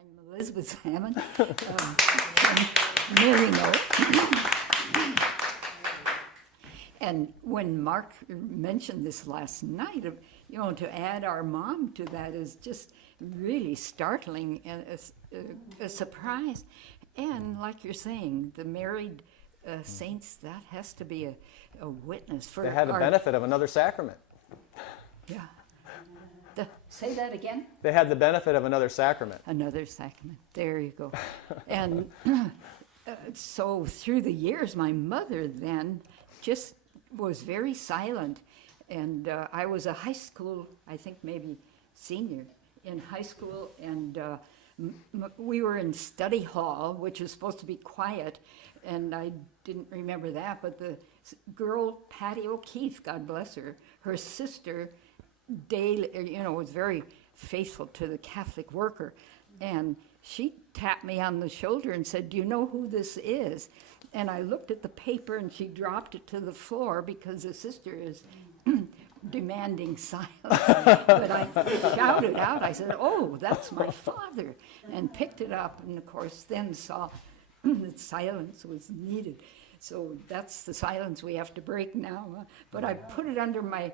I'm Elizabeth Salmon from Marino. And when Mark mentioned this last night, to add our mom to that is just really startling and a surprise. And like you're saying, the married saints, that has to be a witness for They had the benefit of another sacrament. Yeah. Say that again? They had the benefit of another sacrament. Another sacrament. There you go. And so through the years, my mother then just was very silent. And I was a high school, I think maybe senior in high school, and we were in study hall, which was supposed to be quiet, and I didn't remember that, but the girl, Patty O'Keefe, God bless her, her sister, daily, was very faithful to the Catholic worker, and she tapped me on the shoulder and said, "Do you know who this is?" And I looked at the paper, and she dropped it to the floor because the sister is demanding silence. But I shouted out, I said, "Oh, that's my father," and picked it up, and of course then saw that silence was needed. So that's the silence we have to break now. But I put it under my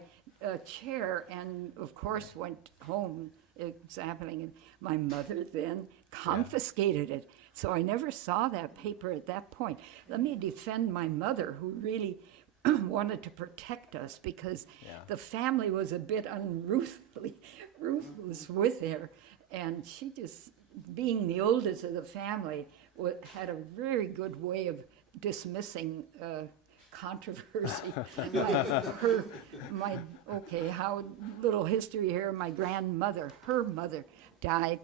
chair, and of course went home examining it. My mother then confiscated it, so I never saw that paper at that point. Let me defend my mother, who really wanted to protect us, because the family was a bit ruthless with her, and she just, being the oldest of the family, had a very good way of dismissing controversy. How little history here. My grandmother, her mother died.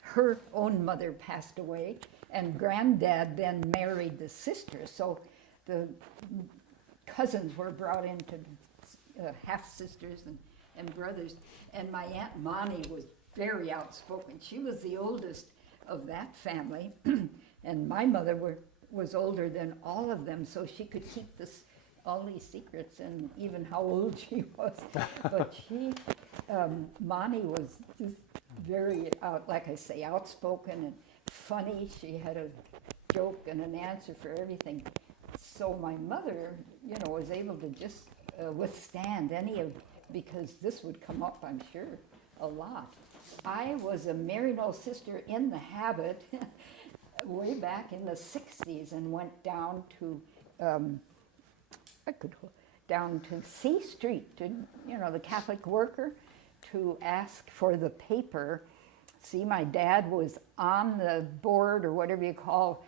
Her own mother passed away, and granddad then married the sister. So the cousins were brought into half sisters and brothers. And my Aunt Monty was very outspoken. She was the oldest of that family, and my mother was older than all of them, so she could keep all these secrets, and even how old she was. But Monty was just very, like I say, outspoken and funny. She had a joke and an answer for everything. So my mother, was able to just withstand because this would come up, I'm sure, a lot. I was a Marino sister in the habit way back in the 60s, and went down to C Street to the Catholic worker to ask for the paper. See, my dad was on the board, or whatever you call,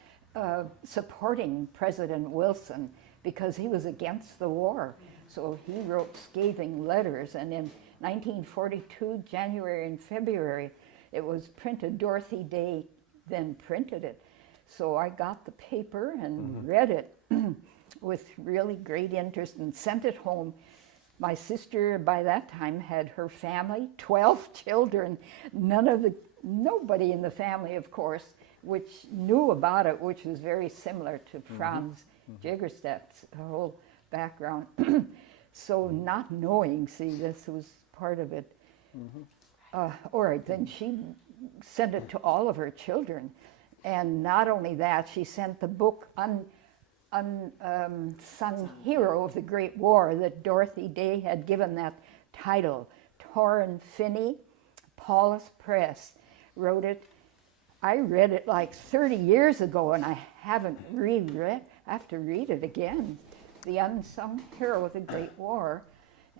supporting President Wilson because he was against the war. So he wrote scathing letters, and in 1942, January and February, it was printed. Dorothy Day then printed it. So I got the paper and read it with really great interest and sent it home. My sister, by that time, had her family, 12 children. Nobody in the family, of course, which knew about it, which was very similar to Franz Jiggerstadt's whole background. So not knowing, this was part of it. All right, then she sent it to all of her children. And not only that, she sent the book Unsung Hero of the Great War that Dorothy Day had given that title. Torrin Finney, Paulus Press, wrote it. I read it like 30 years ago, and I haven't reread. I have to read it again. The Unsung Hero of the Great War.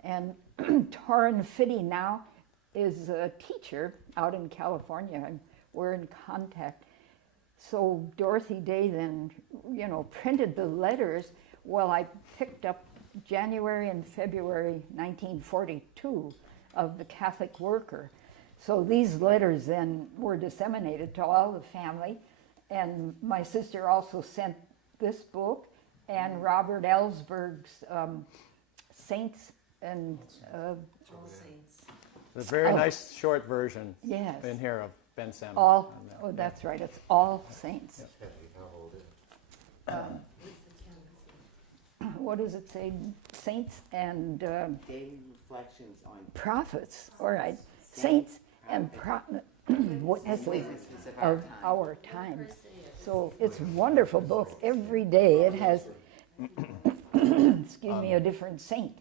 And Torrin Finney now is a teacher out in California, and we're in contact. So Dorothy Day then, printed the letters. Well, I picked up January and February 1942 of the Catholic worker. So these letters then were disseminated to all the family. And my sister also sent this book and Robert Ellsberg's Saints and... All Saints. There's a very nice short version Yes. in here of Ben Salmon. That's right. It's All Saints. What does it say? Saints and Daily reflections on prophets. All right. Saints and witnesses of our time. So it's a wonderful book. Every day it has, excuse me, a different saint.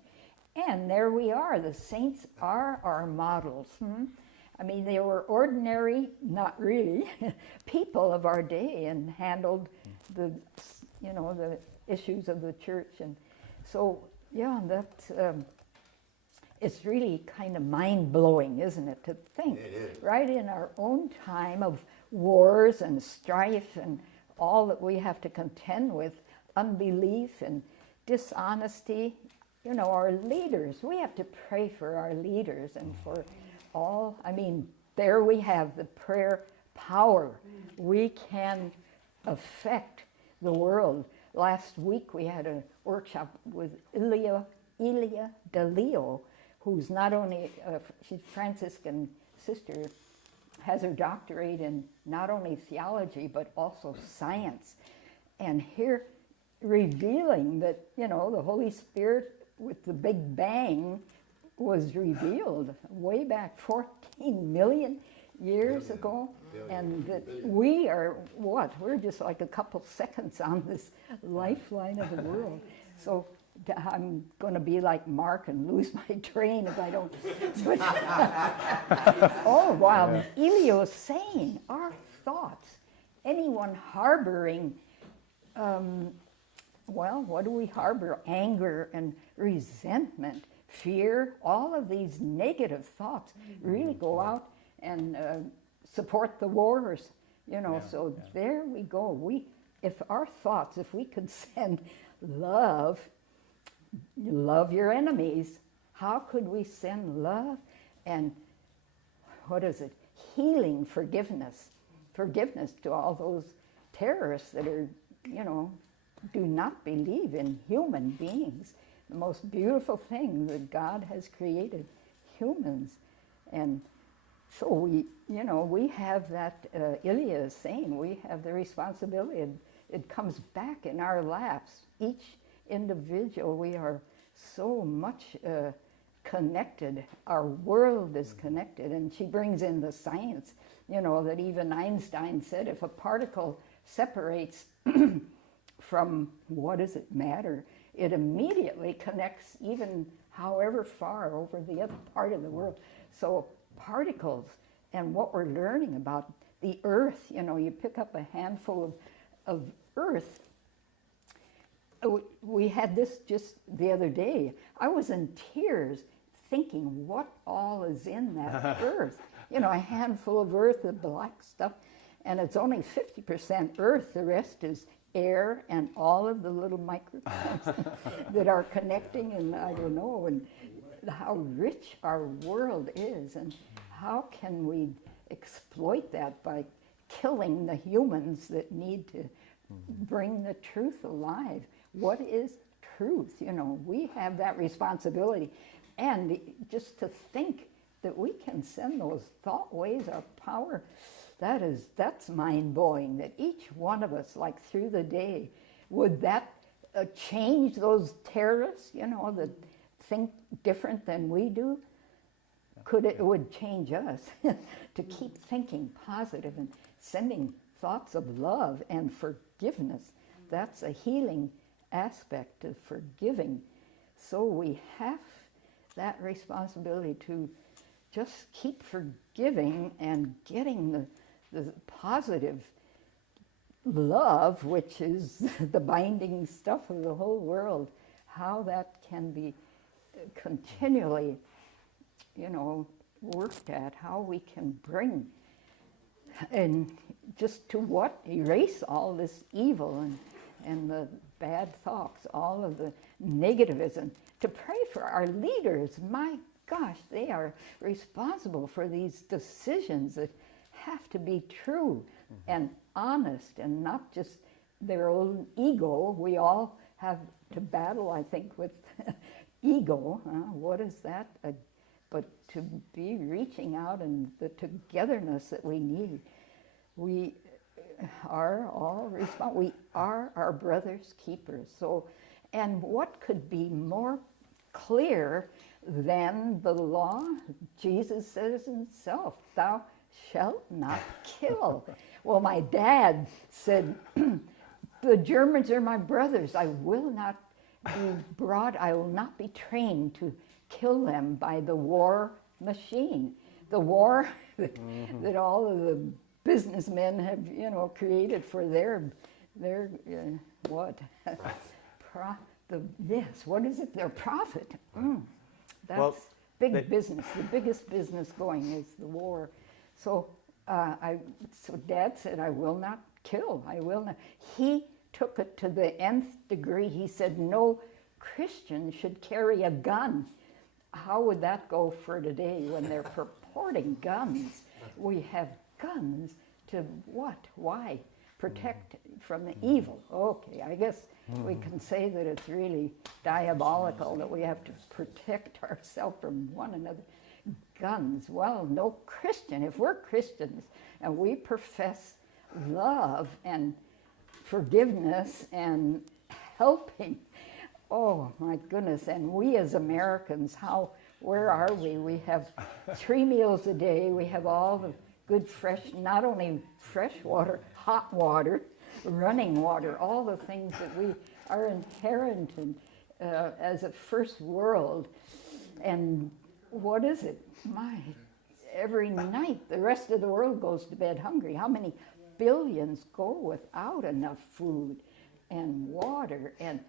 And there we are. The saints are our models. I mean, they were ordinary, not really, people of our day and handled the, the issues of the church. And so, yeah, that's, it's really kind of mind-blowing, isn't it, to think, right in our own time of wars and strife and all that we have to contend with, unbelief and dishonesty. Our leaders, we have to pray for our leaders and for all. I mean, there we have the prayer power. We can affect the world. Last week we had a workshop with Ilia DeLeo, who's not only, she's a Franciscan sister, has her doctorate in not only theology but also science. And here revealing that, the Holy Spirit with the Big Bang was revealed way back 14 million years ago. And that we are what? We're just like a couple seconds on this lifeline of the world. So I'm going to be like Mark and lose my train if I don't. But, oh, wow. Elio's saying our thoughts, anyone harboring, what do we harbor? Anger and resentment, fear, all of these negative thoughts really go out and support the wars, so there we go. If our thoughts, if we could send love your enemies, how could we send love and, healing, forgiveness to all those terrorists that are, do not believe in human beings. The most beautiful thing that God has created, humans. And so we have that, Ilya is saying, we have the responsibility. It comes back in our laps. Each individual, we are so much connected. Our world is connected. And she brings in the science, that even Einstein said if a particle separates from, matter, it immediately connects even however far over the other part of the world. So particles and what we're learning about the earth, you pick up a handful of earth. We had this just the other day. I was in tears thinking what all is in that earth. A handful of earth, the black stuff, and it's only 50% earth. The rest is air and all of the little microplants that are connecting, and I don't know, and how rich our world is, and how can we exploit that by killing the humans that need to bring the truth alive. What is truth? We have that responsibility. And just to think that we can send those thought waves, our power, that's mind-blowing, that each one of us, like through the day, would that change those terrorists, that think different than we do? It would change us to keep thinking positive and sending thoughts of love and forgiveness. That's a healing aspect of forgiving. So we have that responsibility to just keep forgiving and getting the positive love, which is the binding stuff of the whole world, how that can be continually, worked at, how we can bring and just to erase all this evil and the bad thoughts, all of the negativism, to pray for our leaders. My gosh, they are responsible for these decisions that have to be true and honest and not just their own ego. We all have to battle, I think, with ego. What is that? But to be reaching out and the togetherness that we need. We are all responsible. We are our brother's keepers. So, and what could be more clear then the law, Jesus says himself, thou shalt not kill. Well, my dad said, the Germans are my brothers. I will not be trained to kill them by the war machine. The war that all of the businessmen have, created for their what? What is it? Their profit. That's big business. The biggest business going is the war. So so Dad said, I will not kill. I will not. He took it to the nth degree. He said, no Christian should carry a gun. How would that go for today when they're purporting guns? We have guns to what? Why? Protect from the evil. Okay, I guess we can say that it's really diabolical that we have to protect ourselves from one another. Guns. Well, no Christian. If we're Christians and we profess love and forgiveness and helping, oh my goodness, and we as Americans, where are we? We have 3 meals a day. We have all the good fresh, not only fresh water, hot water, running water, all the things that we are inherent in as a first world. And what is it? Every night the rest of the world goes to bed hungry. How many billions go without enough food and water and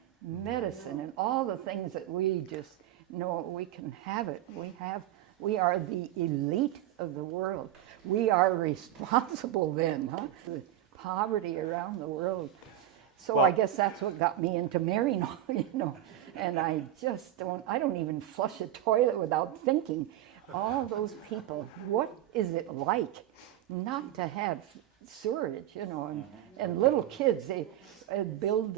medicine and all the things that we just know we can have it. We are the elite of the world. We are responsible then, the poverty around the world. So I guess that's what got me into marrying, and I don't even flush a toilet without thinking, all those people, what is it like not to have sewerage, and little kids, they build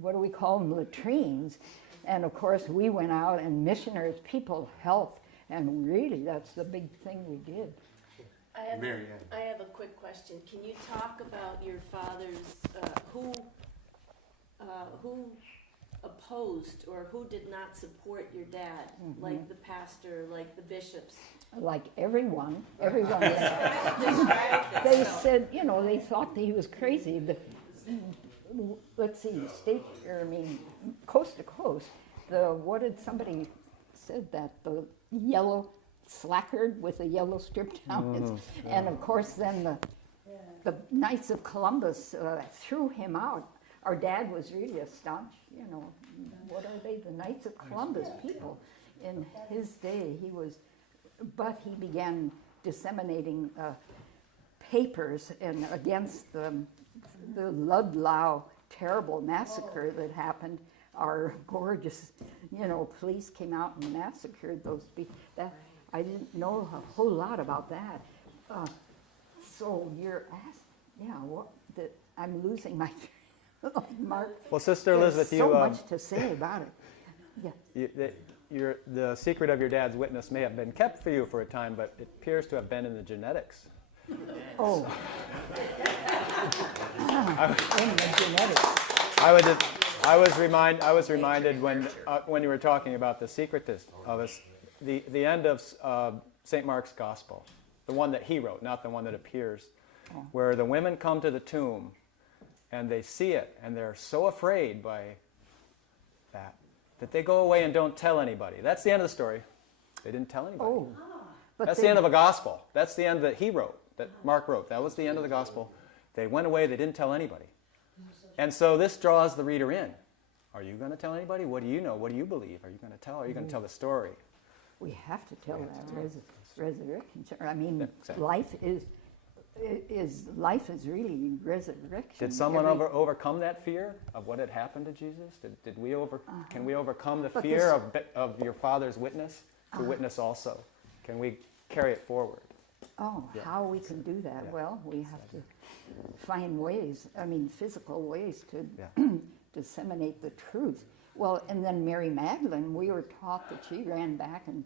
what do we call them, latrines, and of course we went out and missionaries, people, health, and really that's the big thing we did. I have a quick question. Can you talk about your father's, who opposed or who did not support your dad, like the pastor, like the bishops? Like everyone. They said, they thought that he was crazy. Let's see, coast to coast. What did somebody said that? The yellow slackard with a yellow strip down. And of course then the Knights of Columbus threw him out. Our dad was really a staunch, what are they? The Knights of Columbus people. In his day, but he began disseminating papers against the Ludlow terrible massacre that happened. Our gorgeous, police came out and massacred those people. I didn't know a whole lot about that. So you're asked, I'm losing my Mark. Well, Sister Elizabeth, there's so much to say about it. Yeah. The secret of your dad's witness may have been kept for you for a time, but it appears to have been in the genetics. Oh. In the genetics. I was reminded when you were talking about the secret of us, the end of St. Mark's Gospel, the one that he wrote, not the one that appears, where the women come to the tomb and they see it and they're so afraid by that they go away and don't tell anybody. That's the end of the story. They didn't tell anybody. Oh, that's the end of a gospel. That's the end that he wrote, that Mark wrote. That was the end of the gospel. They went away, they didn't tell anybody. And so this draws the reader in. Are you going to tell anybody? What do you know? What do you believe? Are you going to tell? Are you going to tell the story? We have to tell that resurrection. I mean, Exactly. life is really resurrection. Did someone overcome that fear of what had happened to Jesus? Can we overcome the fear of your father's witness to witness also? Can we carry it forward? How we can do that? Yeah. Well, we have to find ways, physical ways to disseminate the truth. Well, and then Mary Magdalene, we were taught that she ran back and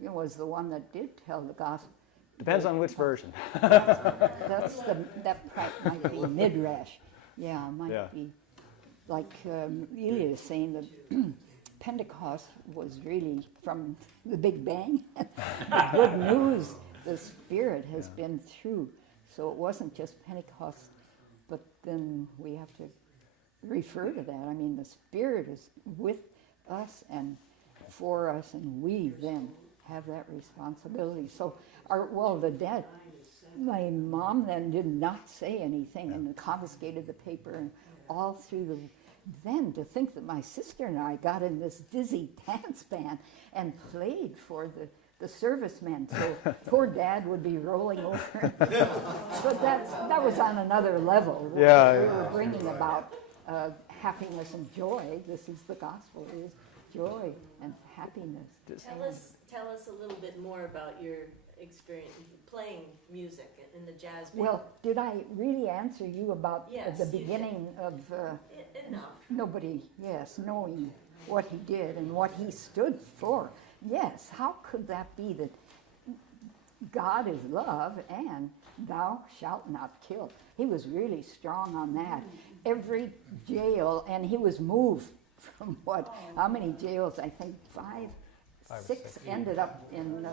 was the one that did tell the gospel. Depends on which version. That might be midrash. Yeah, might be like Elia is saying that Pentecost was really from the Big Bang. The good news, the Spirit has been through. So it wasn't just Pentecost, but then we have to refer to that. I mean, the Spirit is with us and for us, and we then have that responsibility. So, the dead, my mom then did not say anything and confiscated the paper and all through the. Then to think that my sister and I got in this dizzy dance band and played for the servicemen, so poor Dad would be rolling over. But that was on another level. We were bringing about happiness and joy. This is the gospel, it is joy and happiness. Tell us a little bit more about your experience playing music in the jazz band. Well, did I really answer you about Yes, the you beginning of Enough. knowing what he did and what he stood for? Yes, how could that be that God is love and thou shalt not kill? He was really strong on that. Every jail, and he was moved from how many jails? I think five, six ended up in,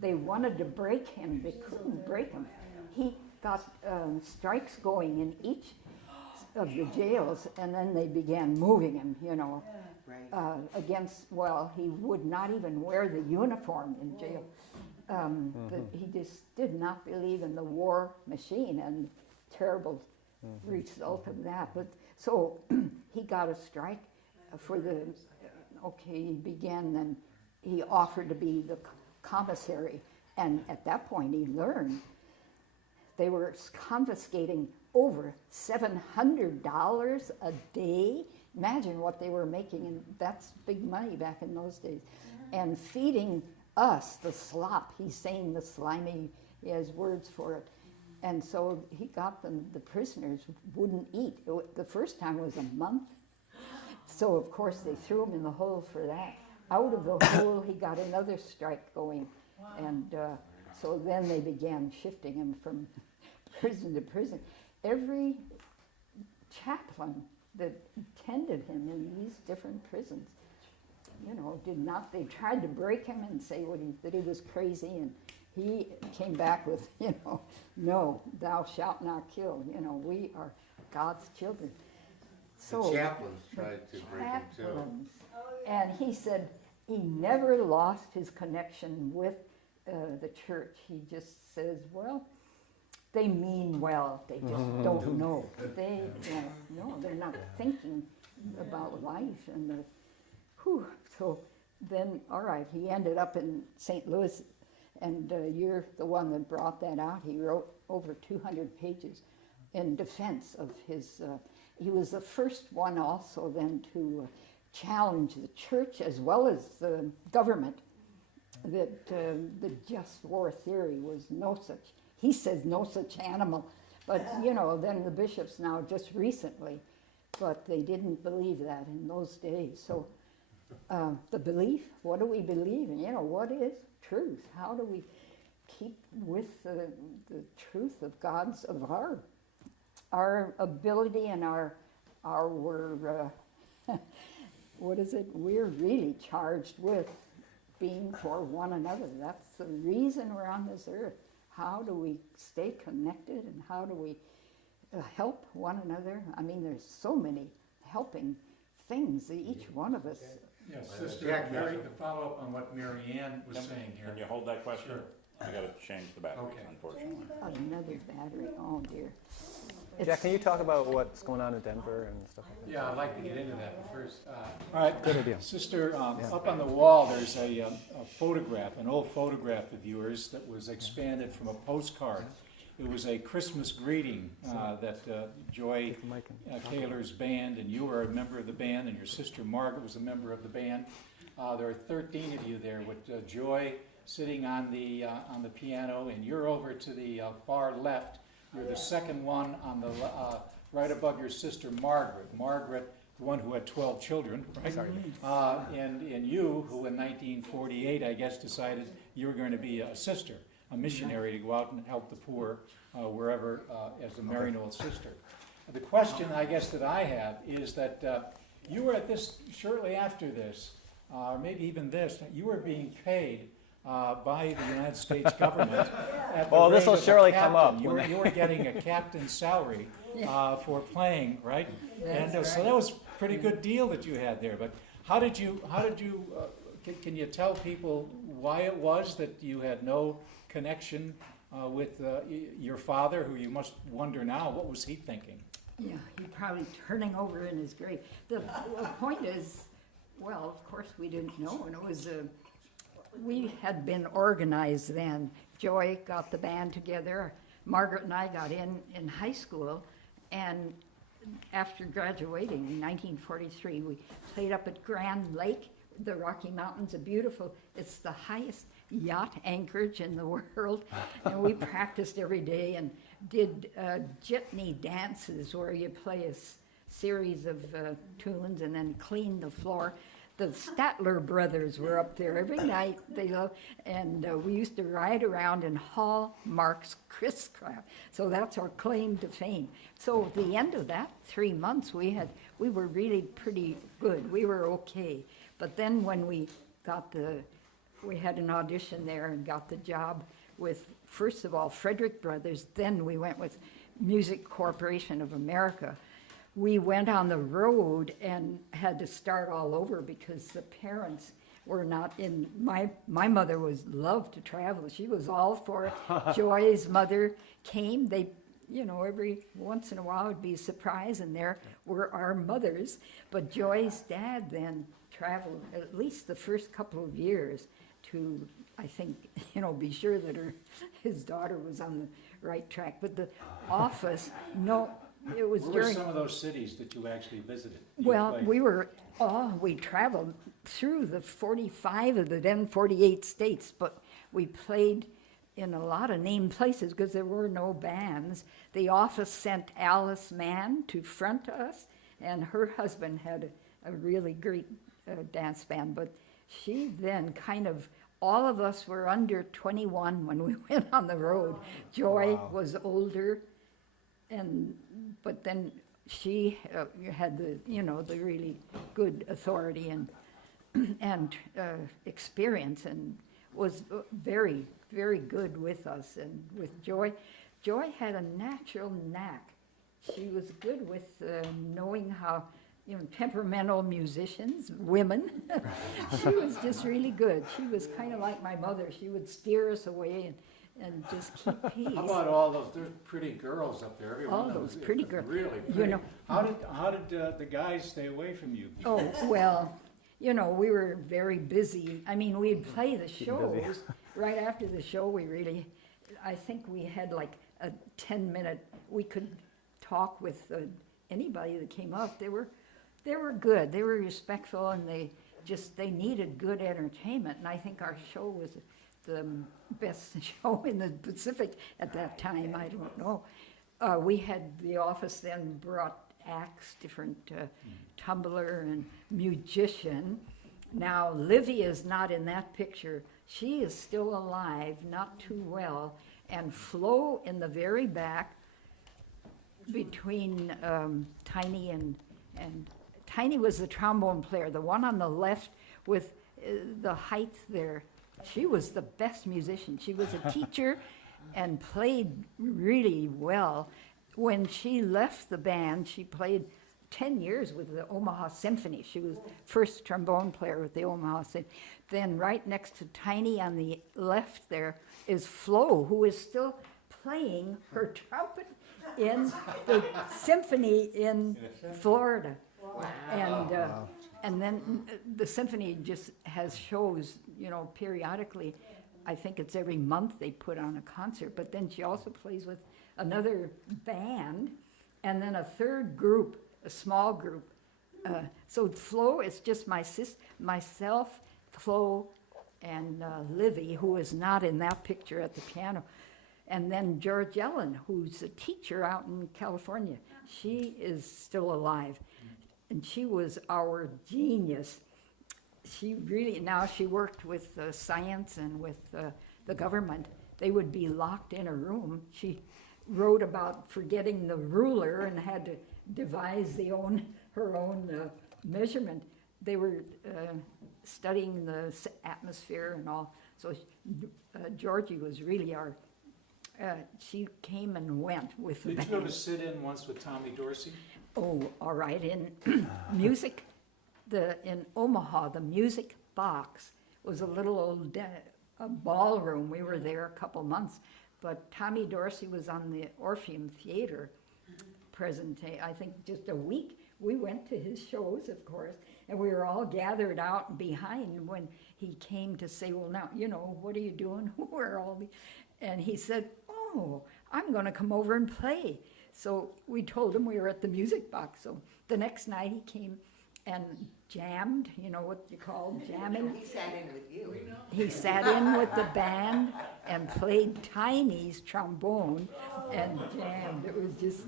they wanted to break him, they couldn't break him. He got strikes going in each of the jails, and then they began moving him, he would not even wear the uniform in jail. But he just did not believe in the war machine, and terrible result of that. But so he got a strike for he began, then he offered to be the commissary, and at that point he learned they were confiscating over $700 a day. Imagine what they were making, and that's big money back in those days. And feeding us the slop. He's saying the slimy, he has words for it. And so he got them, the prisoners wouldn't eat. The first time was a month. So of course they threw him in the hole for that. Out of the hole he got another strike going. And so then they began shifting him from prison to prison. Every chaplain that tended him in these different prisons, they tried to break him and say that he was crazy, and he came back with, no, thou shalt not kill. We are God's children. So the chaplains tried to break him too. And he said he never lost his connection with the church. He just says, well, they mean well, they just don't know. They're not thinking about life and So then, all right, he ended up in St. Louis, and you're the one that brought that out. He wrote over 200 pages in defense of his. He was the first one also then to challenge the church as well as the government that the just war theory was no such. He says no such animal, but then the bishops now just recently, but they didn't believe that in those days. So the belief, what do we believe in? what is truth? How do we keep with the truth of God's, of our ability and our what is it? We're really charged with being for one another. That's the reason we're on this earth. How do we stay connected, and how do we help one another? I mean, there's so many helping things that each one of us. Yes, Sister Mary, to follow up on what Mary Ann was saying here. Can you hold that question? Sure. I gotta change the batteries, Okay. unfortunately. Another battery. Oh dear. Jack, can you talk about what's going on in Denver and stuff like that? Yeah, I'd like to get into that, but first, all right. Good idea. Sister, up on the wall, there's a photograph, an old photograph of yours that was expanded from a postcard. It was a Christmas greeting that Joy Kaler's band, and you were a member of the band, and your sister Margaret was a member of the band. There are 13 of you there with Joy sitting on the piano, and you're over to the far left. You're the second one on the right above your sister Margaret. Margaret, the one who had 12 children, right? Sorry. And you, who in 1948, I guess, decided you were going to be a sister, a missionary to go out and help the poor wherever as a Maryknoll sister. The question, I guess, that I have is that You were at this, shortly after this, or maybe even this, you were being paid by the United States government at the Well, this rate will of a surely come captain. up You when were, you were getting a captain's salary for playing, right? That's And so that was a pretty good deal that you had there. But how did you, can you tell people why it was that you had no connection with your father, who you must wonder now, what was he thinking? Yeah, he probably turning over in his grave. The point is, well, of course, we didn't know, and it was we had been organized then. Joy got the band together. Margaret and I got in high school, and after graduating in 1943, we played up at Grand Lake, the Rocky Mountains, it's the highest yacht anchorage in the world, and we practiced every day and did jitney dances where you play a series of tunes and then clean the floor. The Statler brothers were up there every night. And we used to ride around in Hallmark's crisscross. So that's our claim to fame. So at the end of that 3 months, we were really pretty good. We were okay. But then when we had an audition there and got the job with, first of all, Frederick Brothers. Then we went with Music Corporation of America. We went on the road and had to start all over because the parents were not in. My mother loved to travel. She was all for it. Joy's mother came. They, every once in a while would be a surprise, and there were our mothers. But Joy's dad then traveled at least the first couple of years to, I think, be sure that his daughter was on the right track. But the office, no. It was Where were some of those cities that you actually visited? Well, we traveled through the 45 of the then 48 states, but we played in a lot of named places because there were no bands. The office sent Alice Mann to front us, and her husband had a really great dance band, but she then all of us were under 21 when we went on the road. Joy was older. But then she had the really good authority and experience, and was very, very good with us and with Joy. Joy had a natural knack. She was good with knowing how, temperamental musicians, women. She was just really good. She was kind of like my mother. She would steer us away and just keep peace. How about all those pretty girls up there? All those pretty girls. Really pretty. How did the guys stay away from you? Oh, well, we were very busy. I mean, we'd play the shows. Right after the show, I think we had like a 10-minute, we could talk with anybody that came up. They were good. They were respectful, and they needed good entertainment. And I think our show was the best show in the Pacific at that time. I don't know. We had the office then brought acts, different tumbler and musician. Now Livy is not in that picture. She is still alive, not too well, and Flo in the very back between Tiny and Tiny was the trombone player. The one on the left with the height there. She was the best musician. She was a teacher and played really well. When she left the band, she played 10 years with the Omaha Symphony. She was first trombone player with the Omaha Symphony. Then right next to Tiny on the left there is Flo, who is still playing her trumpet in the symphony in Florida. And then the symphony just has shows, periodically. I think it's every month they put on a concert. But then she also plays with another band, and then a third group, a small group. So Flo is just myself, Flo, and Livy, who is not in that picture at the piano. And then George Ellen, who's a teacher out in California. She is still alive. And she was our genius. She worked with science and with the government. They would be locked in a room. She wrote about forgetting the ruler and had to devise her own measurement. They were studying the atmosphere and all. So Georgie was really our, she came and went with the Did you ever band. sit in once with Tommy Dorsey? Oh, all right, in music, in Omaha, the music box was a little old a ballroom. We were there a couple months, but Tommy Dorsey was on the Orpheum Theater I think just a week. We went to his shows, of course, and we were all gathered out behind when he came to say, well, now, what are you doing? Who are all these? And he said, oh, I'm going to come over and play. So we told him we were at the music box. So the next night he came and jammed, what you call jamming. He sat in with you. He sat in with the band and played Tiny's trombone and jammed. It was just,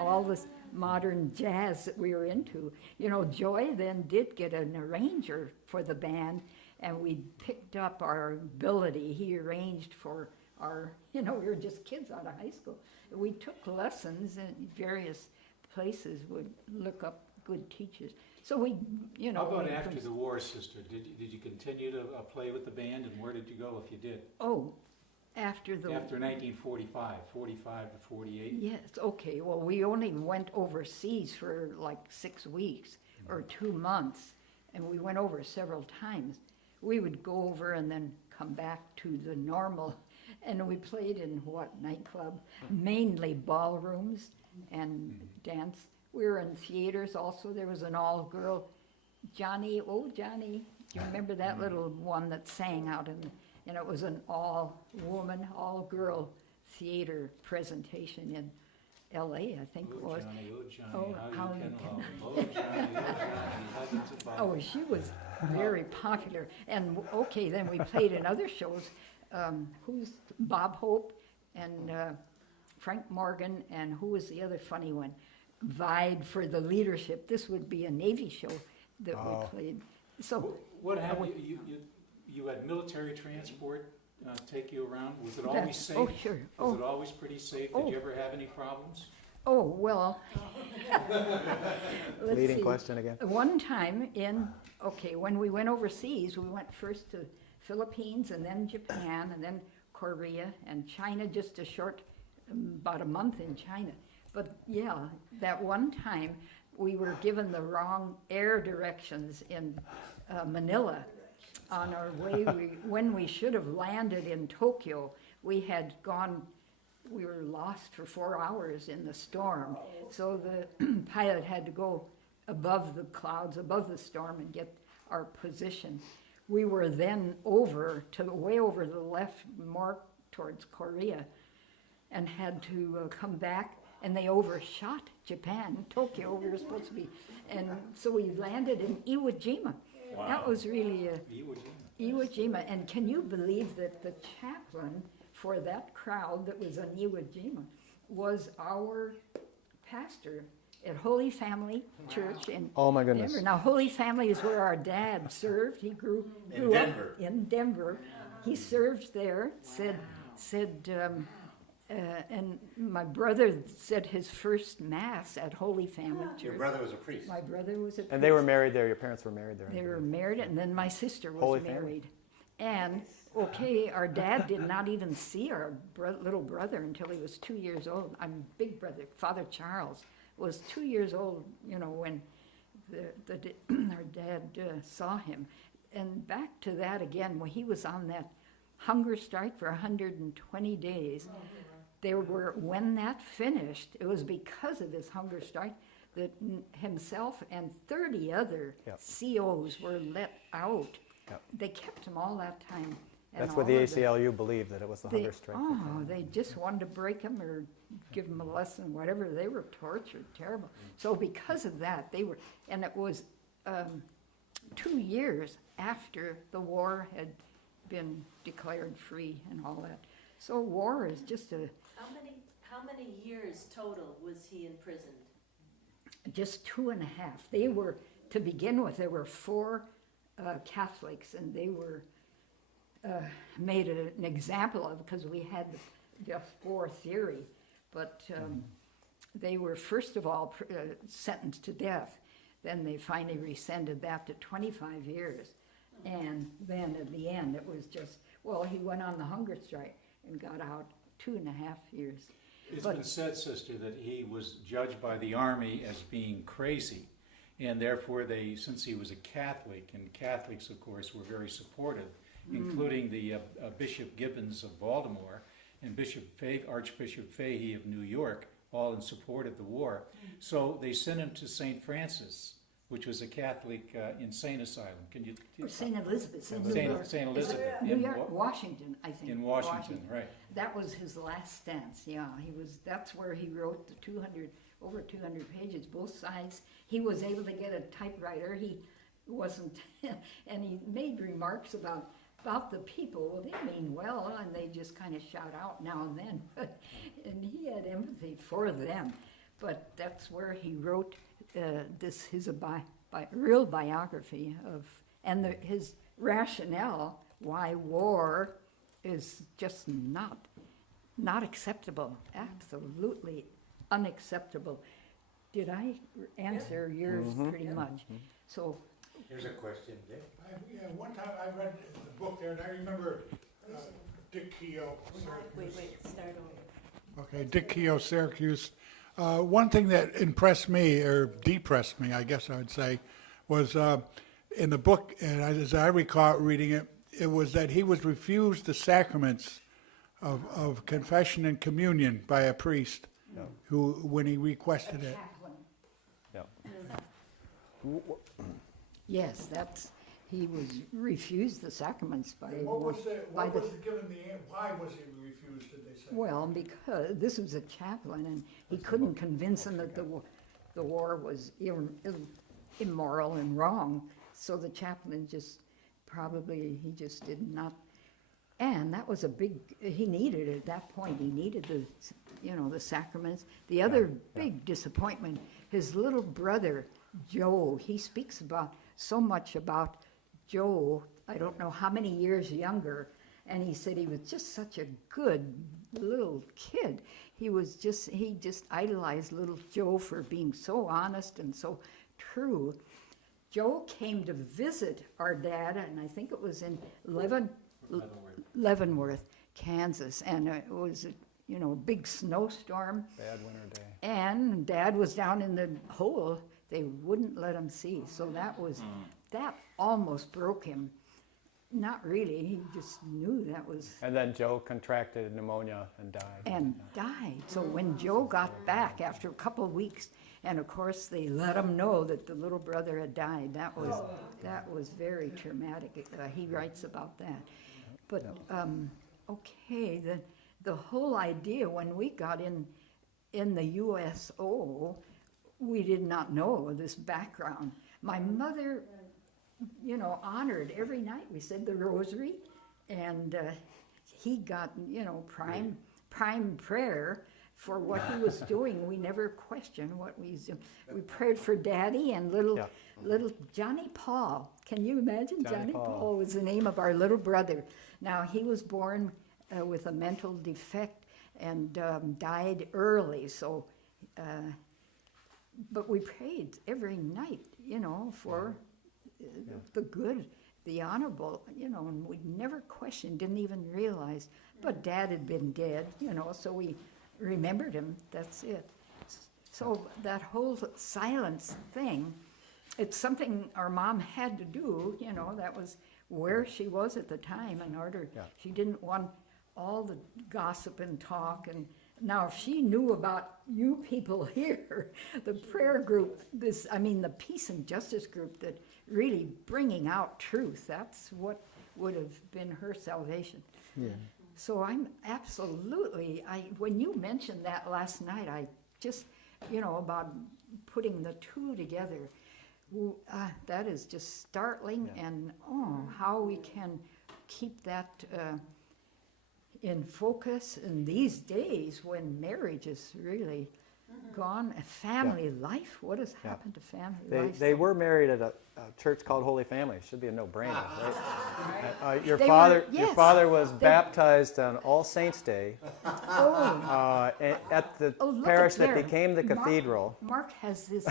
all this modern jazz that we were into. Joy then did get an arranger for the band, and we picked up our ability. He arranged for our, we were just kids out of high school. We took lessons in various places, would look up good teachers. So we, How about went after from- the war, sister? Did you continue to play with the band, and where did you go if you did? Oh, after the. After 1945, 45 to 48? Yes, okay, well, we only went overseas for like 6 weeks or 2 months, and we went over several times. We would go over and then come back to the normal, and we played in nightclub? Mainly ballrooms and dance. We were in theaters also. There was an all-girl, Johnny, do you remember that little one that sang out and it was an all-woman, all-girl theater presentation in L.A., I think it was. Johnny, Oh, how you can love. Oh, Johnny, heavens above. Oh, she was very popular. And, okay, then we played in other shows. Who's Bob Hope and Frank Morgan, and who was the other funny one? Vied for the leadership. This would be a Navy show that we played. So, What happened? You had military transport take you around? Was it always That's- safe? oh, sure. Was Oh. it always pretty safe? Oh. Did you ever have any problems? oh, well. Let's Leading see. question again. One time when we went overseas, we went first to Philippines and then Japan and then Korea and China, just about a month in China. But yeah, that one time we were given the wrong air directions in Manila. On our way, when we should have landed in Tokyo, we were lost for 4 hours in the storm. So the pilot had to go above the clouds, above the storm, and get our position. We were then way over the left, more towards Korea, and had to come back, and they overshot Japan, Tokyo, we were supposed to be. And so we landed in Iwo Jima. Wow. That was really Iwo Jima. Iwo Jima, and can you believe that the chaplain for that crowd that was in Iwo Jima was our pastor at Holy Family Church in Oh, my goodness. Denver. Now, Holy Family is where our dad served. He grew In up Denver. in Denver. He served there. And my brother said his first mass at Holy Family Church. Your brother was a priest. My brother was a And they were priest. married there. Your parents were married there. They were married, and then my sister was Holy family. married. And, okay, our dad did not even see our little brother until he was 2 years old. I'm big brother, Father Charles, was 2 years old, when our dad saw him. And back to that again, when he was on that hunger strike for 120 days, when that finished, it was because of his hunger strike that himself and 30 other Yep. COs were let out. Yep. They kept him all that time. and That's what all the of them- ACLU believed, that it was the hunger strike. Oh, they just wanted to break him or give him a lesson, whatever. They were tortured, terrible. So because of that, and it was 2 years after the war had been declared free and all that. So war is just How many years total was he imprisoned? just 2.5. They were, to begin with, there were 4 Catholics, and they were made an example of because we had the 4 theory. But they were, first of all, sentenced to death. then they finally rescinded that to 25 years. And then at the end, it was just, well, he went on the hunger strike and got out 2.5 years. It's But- been said, sister, that he was judged by the army as being crazy. And therefore they, since he was a Catholic, and Catholics, of course, were very supportive, including the Bishop Gibbons of Baltimore and Archbishop Fahey of New York, all in support of the war. So they sent him to St. Francis, which was a Catholic insane asylum. Can you? Or St. Elizabeth in New York. St. Elizabeth New in York, Washington, I think. in Washington, right. That was his last stance, yeah. That's where he wrote the over 200 pages, both sides. He was able to get a typewriter. He wasn't, and he made remarks about the people. Well, they mean well, and they just kind of shout out now and then. And he had empathy for them. But that's where he wrote real biography of, and his rationale why war is just not acceptable, absolutely unacceptable. Did I answer yours pretty much? So, Here's a question, Dick. One time I read the book there, and I remember Dick Keogh. Wait, start over. Okay, Dick Keogh, Syracuse. One thing that impressed me, or depressed me, I guess I would say, was in the book, and as I recall reading it, it was that he was refused the sacraments of confession and communion by a priest, who, when he requested it. chaplain. Yeah. Yes, he was refused the sacraments by Why was he refused, did they say? well, because this was a chaplain, and he couldn't convince them that the war was immoral and wrong. So the chaplain he just did not. And that was he needed at that point. He needed the sacraments. The other big disappointment, his little brother Joe. He speaks so much about Joe. I don't know how many years younger. And he said he was just such a good little kid. He just idolized little Joe for being so honest and so true. Joe came to visit our dad, and I think it was in Leavenworth, Kansas, and it was a big snowstorm. Bad winter day. And Dad was down in the hole. They wouldn't let him see. So that almost broke him. Not really. He just knew that was. And then Joe contracted pneumonia and died. So when Joe got back after a couple of weeks, and of course they let him know that the little brother had died. That was very traumatic. He writes about that. But okay, the whole idea when we got in the USO, we did not know this background. My mother, honored every night. We said the rosary, and he got, prime prayer for what he was doing. We never questioned what we was doing. We prayed for Daddy and little Johnny Paul. Can you imagine? Johnny Paul was the name of our little brother. Now, he was born with a mental defect and died early, so, but we prayed every night, for the good, the honorable, and we never questioned, didn't even realize. But Dad had been dead, so we remembered him, that's it. So that whole silence thing, it's something our mom had to do, that was where she was at the time in order. Yeah. She didn't want all the gossip and talk. And now if she knew about you people here, the prayer group, the peace and justice group that really bringing out truth, that's what would have been her salvation. Yeah. So I'm absolutely, when you mentioned that last night, I just, about putting the two together, that is just startling, and how we can keep that in focus in these days when marriage is really gone. Family life? What has happened to family life? They were married at a church called Holy Family. It should be a no-brainer, right? Your They father, were- your yes. father was baptized on All Saints' Day Oh, at the oh, look parish up that there. became the Mark- cathedral. Mark has this,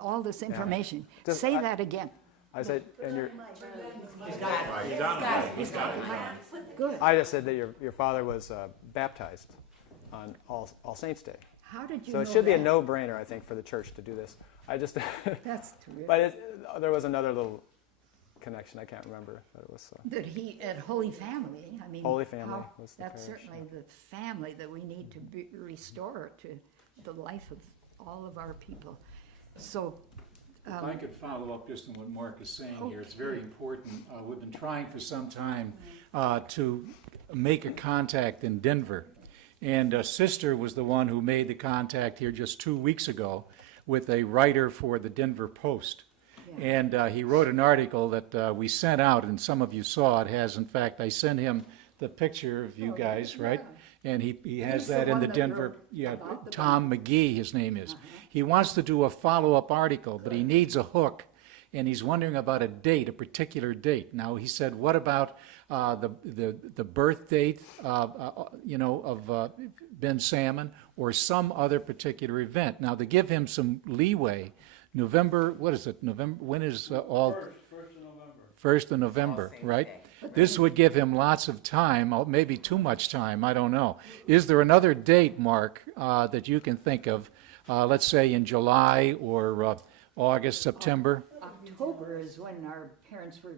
all this information. Just- Say that again. I said, and your, Good. I just said that your father was baptized on All Saints' Day. How did you So know it should be a that? no-brainer, I think, for the church to do this. I just, That's terrific. but there was another little connection. I can't remember. But it was That he, at Holy Family, I mean. Holy Family how- was the That's parish, certainly the family that we need to restore to the life of all of our people. So, If I could follow up just on what Mark is saying here, it's very important. We've been trying for some time to make a contact in Denver. And Sister was the one who made the contact here just 2 weeks ago with a writer for the Denver Post. And he wrote an article that we sent out, and some of you saw it. Has, in fact, I sent him the picture of you guys, right? And he has He's the that in one the that Denver, wrote yeah, about the Tom McGee, his name is. He wants to do a follow-up article, but he needs a hook, and he's wondering about a date, a particular date. Now, he said, what about the birth date, of Ben Salmon, or some other particular event? Now, to give him some leeway, November, what is it, November, when is all? First of November, right? This would give him lots of time, maybe too much time, I don't know. Is there another date, Mark, that you can think of, let's say in July or August, September? October is when our parents were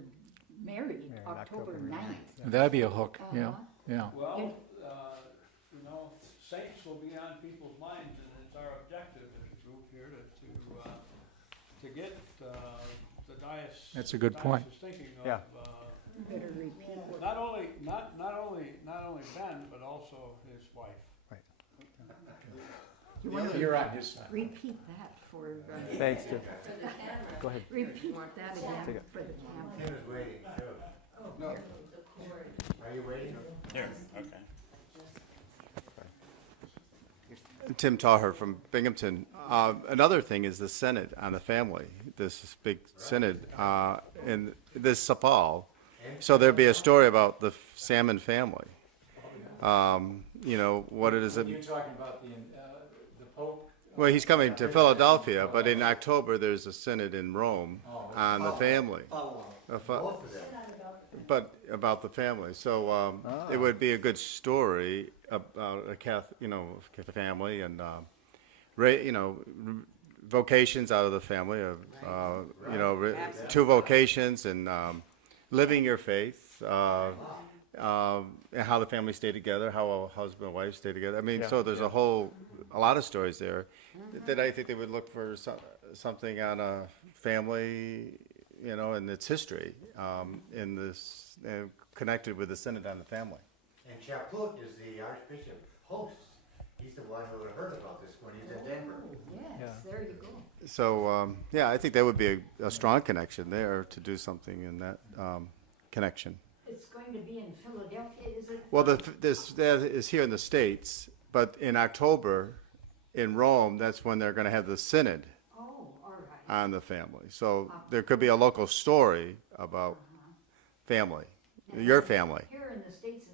married, October 9th. That'd be a hook, yeah, yeah. Well, saints will be on people's minds, and it's our objective as a group here to get the diocese. That's a good point. Thinking of Yeah. Better repeat. not only Ben, but also his wife. You're on his side. Repeat that for, Thanks, Jim. Go ahead. repeat that again Take it. for the camera. Tim is waiting, too. Are you waiting? Here, okay. Tim Taher from Binghamton. Another thing is the Synod on the family, this big Synod in this Sapal. So there'd be a story about the Salmon family. What it is. You're talking about the Pope? Well, he's coming to Philadelphia, but in October there's a Synod in Rome on the family. But about the family. So it would be a good story about a Catholic, family and, vocations out of the family, two vocations and living your faith, and how the family stayed together, how a husband and wife stay together. I mean, so there's a lot of stories there that I think they would look for something on a family, and its history in this connected with the Synod on the family. And Chaput is the Archbishop host. He's the one who would have heard about this when he was in Denver. Yes, there you go. So I think that would be a strong connection there to do something in that connection. It's going to be in Philadelphia, is it? Well, that is here in the States, but in October in Rome, that's when they're going to have the Synod Oh, all right. on the family. So there could be a local story about family, your family. Here in the States,